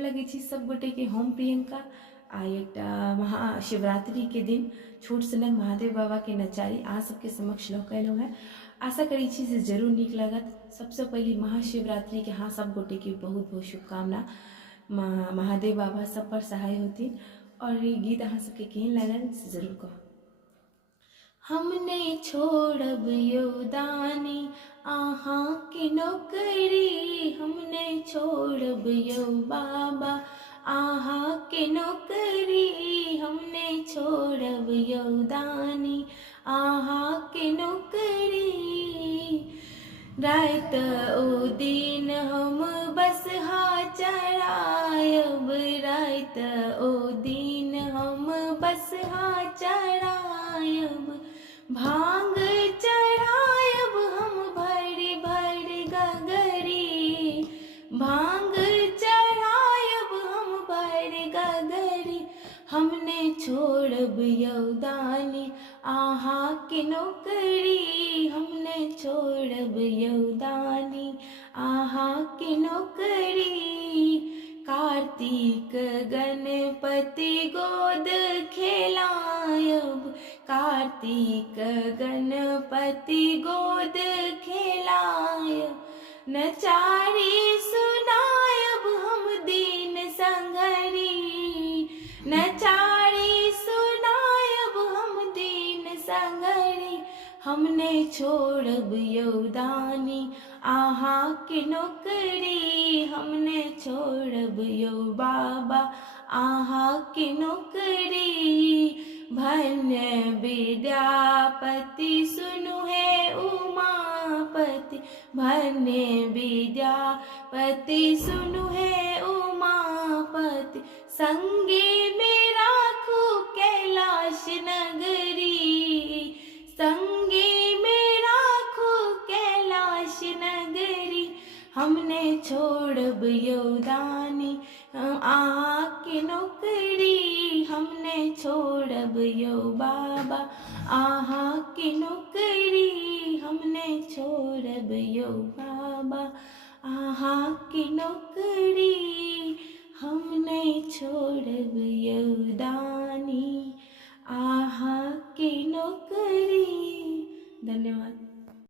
लगे छी सब गोटे के हम प्रियंका आई एकटा महाशिवरात्रि के दिन छोट सनक महादेव बाबा के नचारी अहाँ सबके समक्ष लऽ कऽ एलहुँ हैं। आशा करै छी जे जरूर नीक लागत। सबसे पहले महाशिवरात्रि के अहाँ सब गोटे के बहुत बहुत शुभकामना। महादेव बाबा सब पर सहाय होती। और ये गीत अहाँ सबके केहन लागल से जरूर कहब। हम नहीं छोड़ब योदानी आहाँ के नौकरी, हम नहीं छोड़ब यो बाबा आहाँ के नौकरी, हम नहीं छोड़ब योदानी आहाँ के नौकरी। रात ओ दिन हम बस हा चढ़ायब, रात ओ दिन हम बस हा चढ़ायब, भांग चढ़ायब हम भर भर गगरी, भांग चढ़ायब हम भर गगरी। हमने छोड़ब योदानी आहाँ के नौकरी, हमने छोड़ब योदानी आहाँ के नौकरी। कार्तिक गणपति गोद खेलायब, कार्तिक गणपति गोद खेलायब, नचारी सुनायब हम दीन संगरी, नचारी सुनायब हम दीन संगरी। हमने छोड़ब योदानी आहाँ के नौकरी, हमने छोड़ब यो बाबा आहाँ के नौकरी। धन्य विद्यापति सुनु है उमापति, धन्य विद्यापति सुनु है उमापति। संगे में राखू कैलाश नगरी, संगे में राखू कैलाश नगरी। हमने छोड़ब योदानी आहाँ के नौकरी, हमने छोड़ब यो बाबा आहाँ के नौकरी, हमने छोड़ब यो बाबा आहाँ के नौकरी, हम नहीं छोड़ब